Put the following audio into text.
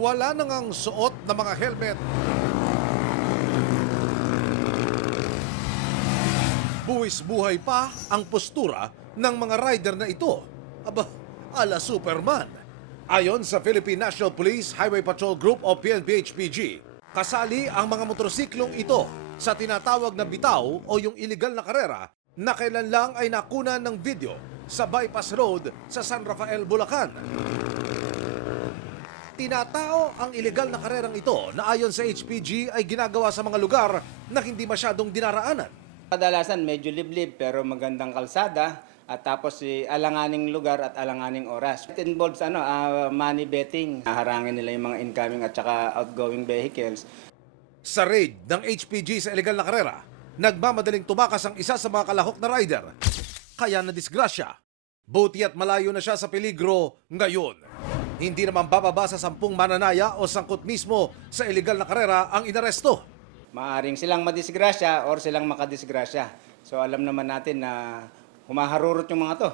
wala nang suot na mga helmet. Buwis-buhay pa ang postura ng mga rider na ito. Aba, ala Superman. Ayon sa Philippine National Police Highway Patrol Group o PNP-HPG, kasali ang mga motorsiklong ito sa tinatawag na bitaw o yung illegal na karera na kailan lang ay nakunan ng video sa bypass road sa San Rafael, Bulacan. Tinatao ang illegal na karerang ito na ayon sa HPG ay ginagawa sa mga lugar na hindi masyadong dinaraanan. Kadalasan medyo liblib pero magandang kalsada at tapos alanganing lugar at alanganing oras. It involves money betting. Haharangin nila yung mga incoming at saka outgoing vehicles. Sa raid ng HPG sa illegal na karera, nagmamadaling tumakas ang isa sa mga kalahok na rider. Kaya na disgrasya. Buti at malayo na siya sa peligro ngayon. Hindi naman bababa sa 10 mananaya o sangkot mismo sa illegal na karera ang inaresto. Maaring silang madisgrasya or silang makadisgrasya. So alam naman natin na humaharurot yung mga to.